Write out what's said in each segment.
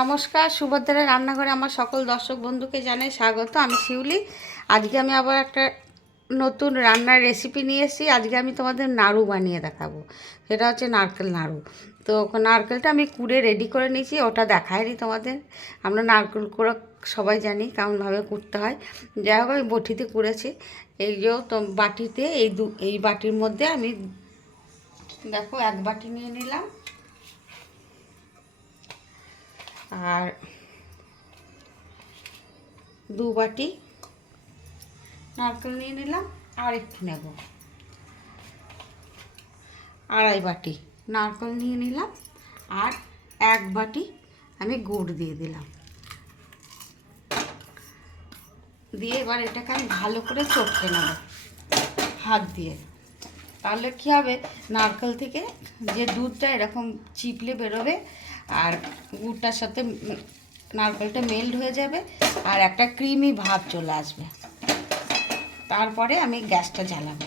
নমস্কার, সুভদ্রার রান্নাঘরে আমার সকল দর্শক বন্ধুকে জানাই স্বাগত। আমি শিউলি। আজকে আমি আবার একটা নতুন রান্নার রেসিপি নিয়ে এসেছি। আজকে আমি তোমাদের নাড়ু বানিয়ে দেখাবো। সেটা হচ্ছে নারকেল নাড়ু। তো নারকেলটা আমি কুড়ে রেডি করে নিয়েছি, ওটা দেখায়নি তোমাদের। আমরা নারকেল কুড়ো সবাই জানি কেমনভাবে কুড়তে হয়। যাই হোক, আমি বটিতে কুড়েছি। এই যে তো বাটিতে, এই দু, এই বাটির মধ্যে আমি দেখো এক বাটি নিয়ে নিলাম। আর দু বাটি নারকেল নিয়ে নিলাম, আর একটু নেব। আড়াই বাটি নারকেল নিয়ে নিলাম, আর এক বাটি আমি গুড় দিয়ে দিলাম। দিয়ে এবার এটাকে আমি ভালো করে চটকে নেব, হাত দিয়ে। তাহলে কী হবে? নারকেল থেকে যে দুধটা এরকম চিপলে বেরোবে আর গুড়টার সাথে নারকেলটা মেল্ট হয়ে যাবে আর একটা ক্রিমি ভাব চলে আসবে। তারপরে আমি গ্যাসটা জ্বালাবো।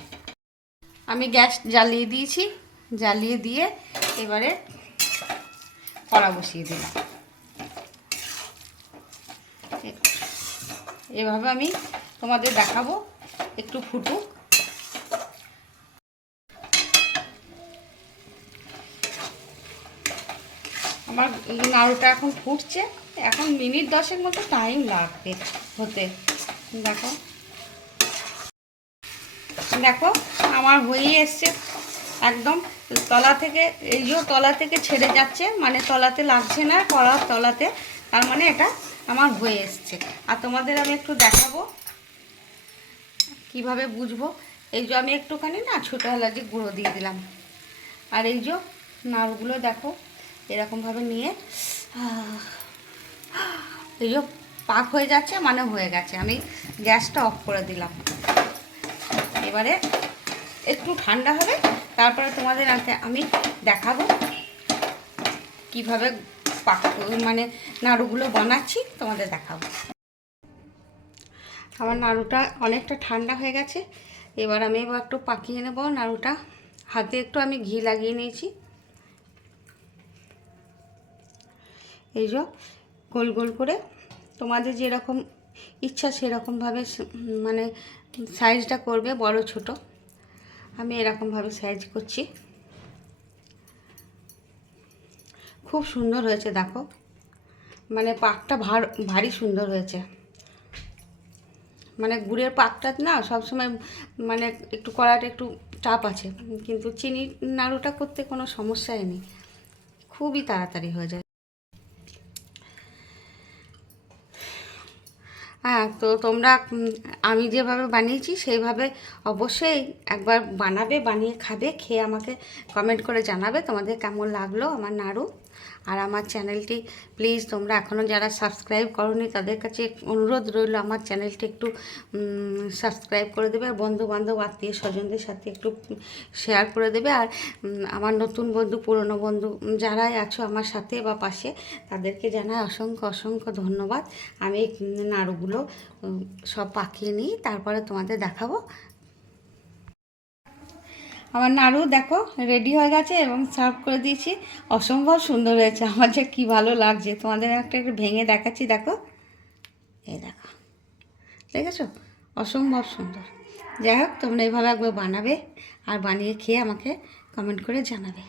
আমি গ্যাস জ্বালিয়ে দিয়েছি। জ্বালিয়ে দিয়ে এবারে কড়া বসিয়ে দিলাম। এভাবে আমি তোমাদের দেখাবো। একটু ফুটুক। আমার নাড়ুটা এখন ফুটছে। এখন মিনিট দশের মতো টাইম লাগবে হতে। দেখো। দেখো, আমার হয়ে এসছে একদম। তলা থেকে, এই যে তলা থেকে ছেড়ে যাচ্ছে মানে তলাতে লাগছে না কড়ার তলাতে। তার মানে এটা আমার হয়ে এসছে। আর তোমাদের আমি একটু দেখাবো, কীভাবে বুঝব। এই যে আমি একটুখানি না ছোটো এলাচি গুঁড়ো দিয়ে দিলাম। আর এই যে নাড়ুগুলো দেখো এরকমভাবে নিয়ে এই যে পাক হয়ে যাচ্ছে মানে হয়ে গেছে। আমি গ্যাসটা অফ করে দিলাম। এবারে একটু ঠান্ডা হবে, তারপরে তোমাদের আমি দেখাবো কীভাবে পাক মানে নাড়ুগুলো বানাচ্ছি, তোমাদের দেখাবো। আমার নাড়ুটা অনেকটা ঠান্ডা হয়ে গেছে। এবার আমি এবার একটু পাকিয়ে নেব নাড়ুটা। হাতে একটু আমি ঘি লাগিয়ে নিয়েছি। এই যে গোল গোল করে তোমাদের যেরকম ইচ্ছা সেরকমভাবে মানে সাইজটা করবে, বড়, ছোট। আমি এরকমভাবে সাইজ করছি। খুব সুন্দর হয়েছে, দেখো। মানে পাকটা ভার ভারী সুন্দর হয়েছে। মানে গুড়ের পাকটা না সবসময় মানে একটু কড়াটা একটু চাপ আছে। কিন্তু চিনি নাড়ুটা করতে কোনো সমস্যাই নেই। খুবই তাড়াতাড়ি হয়ে যায়। হ্যাঁ তো তোমরা আমি যেভাবে বানিয়েছি সেইভাবে অবশ্যই একবার বানাবে, বানিয়ে খাবে, খেয়ে আমাকে কমেন্ট করে জানাবে তোমাদের কেমন লাগল আমার নাড়ু। আর আমার চ্যানেলটি প্লিজ তোমরা এখনও যারা সাবস্ক্রাইব করনি তাদের কাছে অনুরোধ রইল আমার চ্যানেলটি একটু সাবস্ক্রাইব করে দেবে, আর বন্ধু বান্ধব আত্মীয় স্বজনদের সাথে একটু শেয়ার করে দেবে। আর আমার নতুন বন্ধু, পুরনো বন্ধু যারাই আছো আমার সাথে বা পাশে তাদেরকে জানাই অসংখ্য অসংখ্য ধন্যবাদ। আমি নাড়ুগুলো উম, সব পাকিয়ে নিই তারপরে তোমাদের দেখাবো। আমার নাড়ু দেখো রেডি হয়ে গেছে এবং সার্ভ করে দিয়েছি। অসম্ভব সুন্দর হয়েছে আমার যে কী ভালো লাগছে। তোমাদের একটা একটু ভেঙে দেখাচ্ছি দেখো। এই দেখো দেখেছ? অসম্ভব সুন্দর। যাই হোক তোমরা এইভাবে একবার বানাবে আর বানিয়ে খেয়ে আমাকে কমেন্ট করে জানাবে।